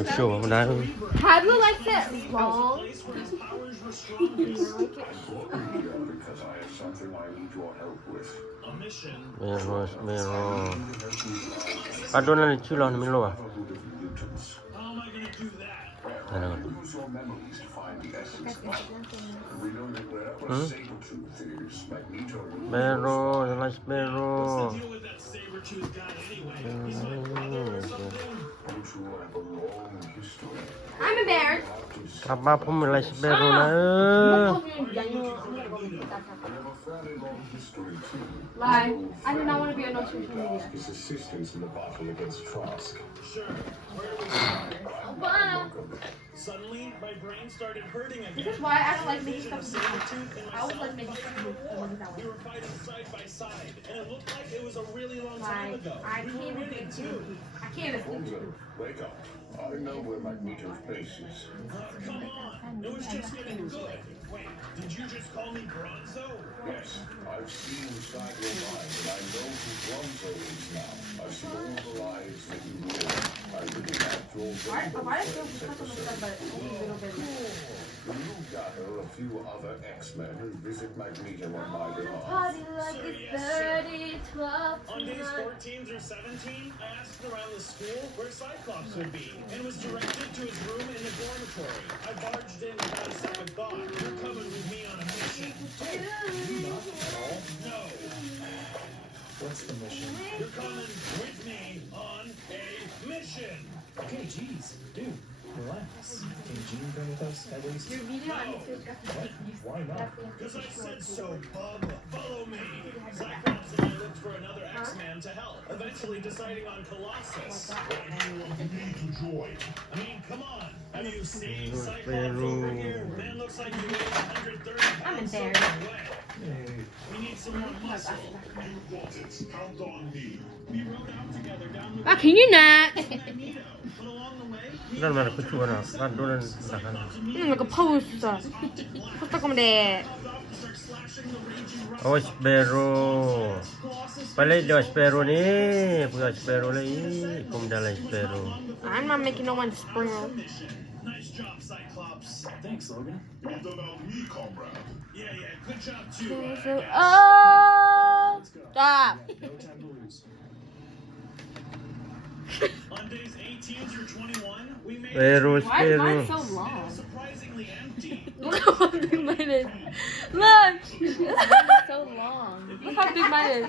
sure when I Have you liked it long? Mero Padona chilon milo Mero like Mero I'm embarrassed. Apa pun like Mero na Lie. I do not want to be on no social media. His assistance in the battle against Trask. Suddenly, my brain started hurting again. This is why I don't like making stuff with I always like making stuff with that We way. were fighting side by side, and it looked like it was a really long time Like, ago. I We can't were even winning too. I can't even Bonzo, wake up. I know where Magneto's base is. Come on, it was just getting good. Wait, did you just call me Bronzo? Yes, I've seen inside your mind, and I know who Bonzo is now. I've seen all the lives that you live. I really have your Why does it feel like stuff, but only a little bit? You gather a few other X-Men who visit Magneto on my behalf. Party like it's 30, 12 On days tonight. 14 through 17, I asked around the school where Cyclops would be, and was directed to his room in the dormitory. I barged in without a second thought. You're coming with me on a mission. No. What's the mission? You're coming with me on a mission. Okay, geez, dude, relax. Can Jean come with us at least? Your video on YouTube got What? Why not? Because I said so, bub. Follow me. Cyclops and I looked for another X-Man to help, eventually deciding on Colossus. You need to join. I mean, come on. Have you seen Cyclops over here? Man looks like he weighs 130 pounds. I'm soaking embarrassed. wet. Hey, We need some more muscle. You want it? Count on me. We rode out together down the Ah, can you not? Magneto. But along the way, weนั่นมันคือชวนอ่ะบ้านดูนั่นหลักกัน 이거 파우스다. 포스터컴데. start slashing the raging rock. โอ้สเปโร่ไปเลยเดี๋ยวสเปโร่นี่เพื่อสเปโร่เลยผมจะเลยสเปโร่ I'm not making no one spoil. Nice job, Cyclops. thanks, Logan. What about me, comrade? Yeah, good job too. Oh, stop. No time to lose. On days 18 through 21, we made สเปโร่สเป Why is โร่ mine so long? surprisingly empty. Look how big mine is. Look. So long. Look how big mine is.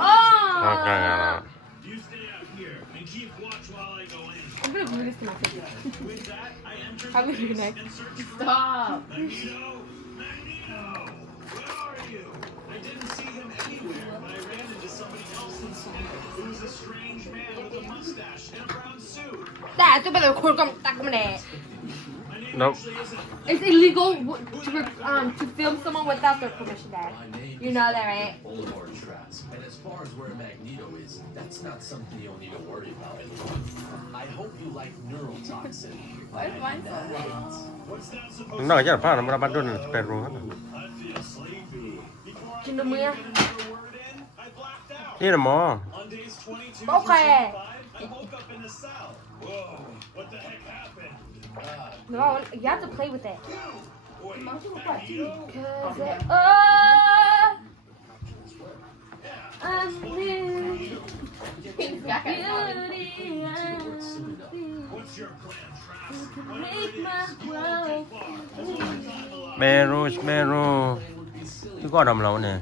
ออกยังไง Oh. ล่ะ You stay out here and keep watch while I go in. I'm gonna do this to my face. With that, I entered How the would you base next? and searched for Stop. Magneto. Magneto, where are you? I didn't see him anywhere, but I ran into somebody else instead. It was a strange man with a mustache and a brown suit. That's the better core come back from there. My name Nope. actually isn't. It's illegal to film someone without their permission, Dad. You know that, right? Voldemort Trask. And as far as where Magneto is, that's not something you'll need to worry about. I hope you like neurotoxin. Why is mine so long? What's that supposed นอกจากผ้ามันบ้านดูนั่นสเปโร่ครับ I feel sleepy. Before I Can could the even mirror- get another word in, I blacked out. นี่นะหมอ On days 22 Okay. to 25, I woke up in a cell. Whoa, what the heck happened? No, you have to play with it. Wait, Magneto? Cause I'm new. Beauty What's your plan, Trask? make my world. สเปโร่สเปโร่ที่ก็ทำเราเนี่ย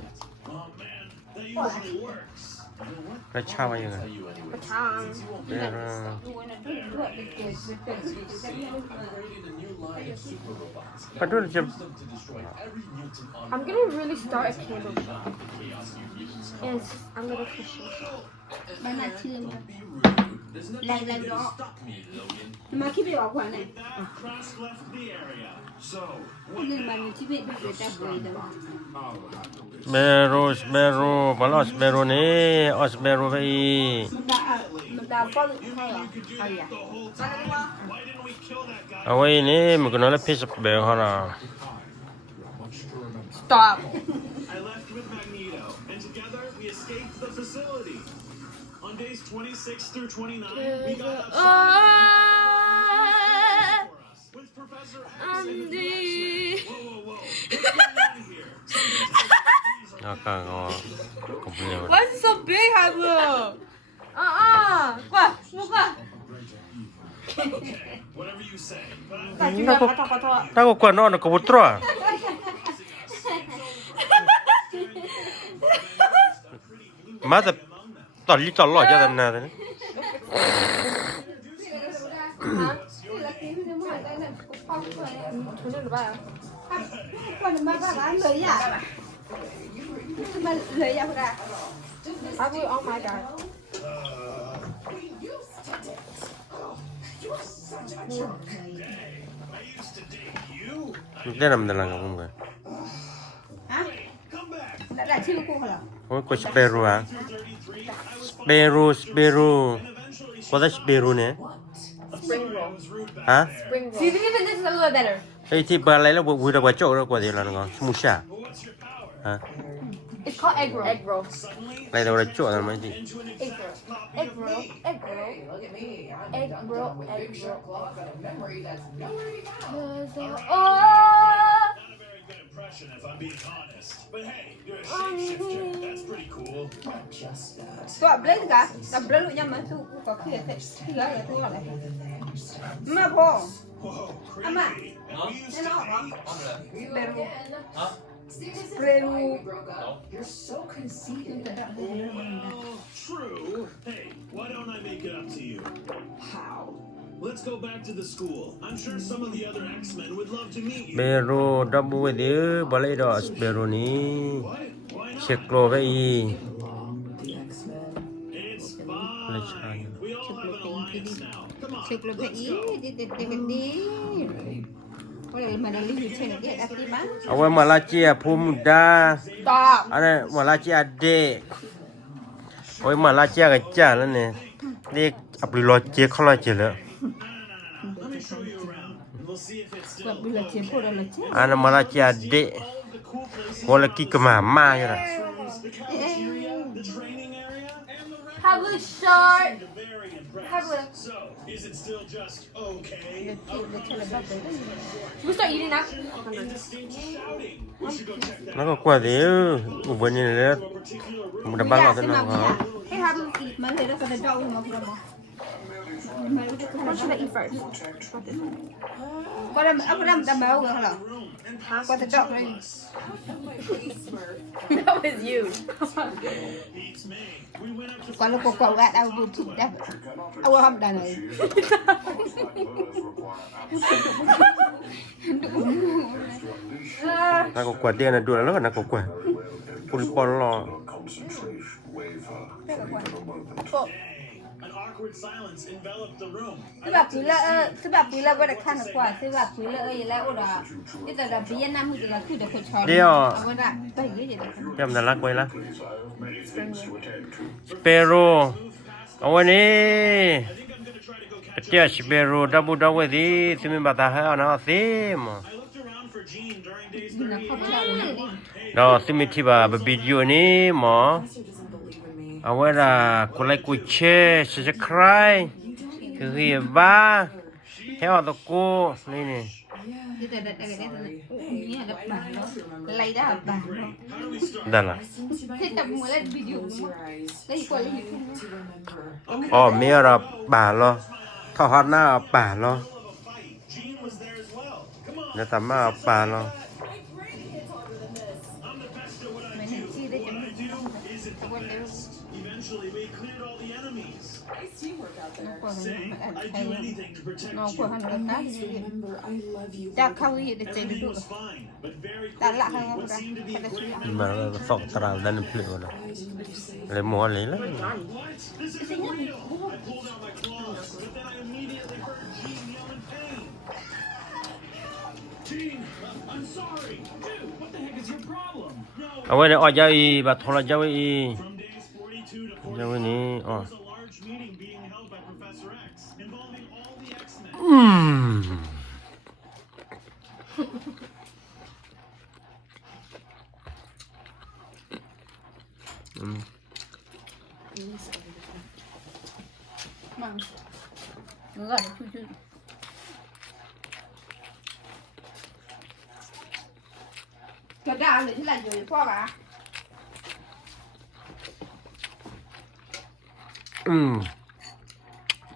Oh man, that usually works. กระเช้ายังไง Tell you anyway. Tongue. สเปโร่ Created a new line of super robots. บ้านดูจะ Use them to destroy every mutant on I'm gonna really start a candle shop. And I'm gonna push it. Bạn là chưa mà. Be rude. There's nothing Like you can do đó. to stop me, Logan. Mà khi bị bảo quản này, That Trask left the area. So, nên mà mình chỉ bị người ta cười đâu. สเปโร่สเปโร่มาล้อสเปโร่นี่เอาสเปโร่ไปอีก Mình đã có được hay à? you could do that the whole time. Why didn't we kill that guy? เอาไว้นี่มันก็นั่นแหละพี่สเปโร่นะ Stop. I left with Magneto, and together we escaped the facility. On days 26 through 29, we got outside. 가가 컴플레인. Why is it so big, Habu? 과, 뭐 과? Whatever you say. But I'm 나 지금 가서. 타고 과 너는 거 못들어. 맞아. 떨리 떨러 야 된다. 전화를 봐요. Con mà bà ăn lời à? Mà lời à bà? Habu, oh my god. I used to date you. 때는 달라가 본 거야. Hả? Come back. Đã chưa cô hả? 어, 그 스페루야. 33. I was 스페루. eventually 뭐다 스페루네? Spring roll. was rude back 아? there. Spring roll. See, even this is a little better. 이 티 발라이라 우리가 봐 쪽으로 거디라는 거. 스무샤. But what's your power? 아. It's called egg roll. Egg roll. Suddenly 라이다 우리 쪽으로 말이지. into an Egg exact roll. copy Egg of roll. me. Egg roll. Look at me. I'm Egg done roll. with Egg Big roll. Shot Clock got a memory that's nowhere to go. Oh! Not a very good impression, if I'm being honest. But hey, you're a shapeshifter. That's pretty cool. Not just that. Tôi lấy cả, tập lấy luôn nha mà tôi có khi là khi là tôi gọi lại. Mà bò, Whoa, Ama. creepy. And we used Ano to ako? date. Peru. Peru. Broke up. You're so conceited. Well, true. Hey, why don't I make it up to you? How? Let's go back to the school. I'm sure some of the other X-Men would love to meet you. เบโรดับเบิลเดอร์บาเลดอสเบโรนี้ What? Why เช็ค not? โลไปอี Along with the X-Men. It's fine. We all have an alliance now. Come on, Chụp lên let's ý, go. đi. Có lẽ mà đang lưu trên cái đặt đi bán. เอาไว้มาลาเจียภูมิดา Stop. อันนั้นมาลาเจียเด็กโอ้ยมาลาเจียกับจ้าแล้วเนี่ยเด็กอับริโลเจียเขาลาเจียแล้ว Let me show you around. And we'll see if it's Còn still bây giờ chiếm cô đó là chết. อันนั้นมาลาเจียเด็ก all the cool places. โอละกิกมามาอยู่ละ The cafeteria, the training area, and the record. Have a short. Seemed very Have a- impressed. So, is it still just okay? We start eating now. Indistinct shouting. We should go check that แล้วก็กว่าเดี๋ยวอุบลนี่เลย to a particular room. มันดับบังเอาแต่ Thế น้อง nào เขา bây giờ? Thế hai bên thịt mà thấy nó còn đau mà không đâu. What should I eat first? Có đâm đâm béo rồi hả? Room and Có thể đau rồi. That was you. beats me. We went up to Còn nó cục cậu gạt đâu vừa thịt đâm. Ông không đàn này. Require absolute นักกว่าเดียวนะดูแล้วก็นักกว่าปุริปอลรอ concentration waver for a moment. An awkward silence enveloped the room. Thứ bà quý là có được khăn được quả. Thứ bà quý là ơi là ô đó. Bây giờ là Việt Nam thì là cứ được phải chọn. Ông đã bảy cái gì đó. ย่ำน่ารักไว้ละ Please, I have many things to attend to. สเปโรเอาวันนี้ I think I'm gonna try to go ไป catch เจ้า up. สเปโรดับเบิลดับเบิลดีที่มีบัตรให้เอานะสิม I looked around for Jean during days Nó 30 không and đau 31. nữa. Hey, เราที่มีที่ว่าบิดอยู่นี่หมอ เอาไว้ละกูไลค์กูแชร์จะใครคือเฮียบ้าแค่ว่าตะกูนี่นี่ Bây giờ đặt cái này như là đập bản nó. Lấy ra ở bản nó. how do we start? ได้ละ Thế tập muốn lên video nó. Đây qua lên YouTube. อ๋อมีอะไรป่าเหรอถ้าฮอตหน้าป่าเหรอ Of a fight. Jean was there as well. Come on. เดี๋ยวตามมาป่าเหรอ I'm the best at what I Mình do. chi đây cho What mình. I do isn't the best. Eventually, we cleared all the enemies. Nó qua Say, mình ăn I'd thay do luôn. anything to protect Nó you. qua hắn là cá gì vậy? Đã không gì để chơi Everything được. was fine, but very Đã lạ quickly, không what ra. seemed to be a Phải great là มาแล้วก็สองตารางด้านเพลินนะเลยหมอเลยแล้ว What? This isn't real! I pulled out my claws, but then I immediately heard Jean yell in pain. Jean, I'm sorry. Dude, what the heck is your problem? No. เอาไว้ในออดยาวอีบัตรโทรยาวอี From days 42 to ยาวนี้อ๋อ there was a large meeting being held by Professor X involving all the X-Men. อืม Mà. Nó gọi là chui chui. Thật ra là thế là rồi qua bà.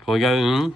của gia ứng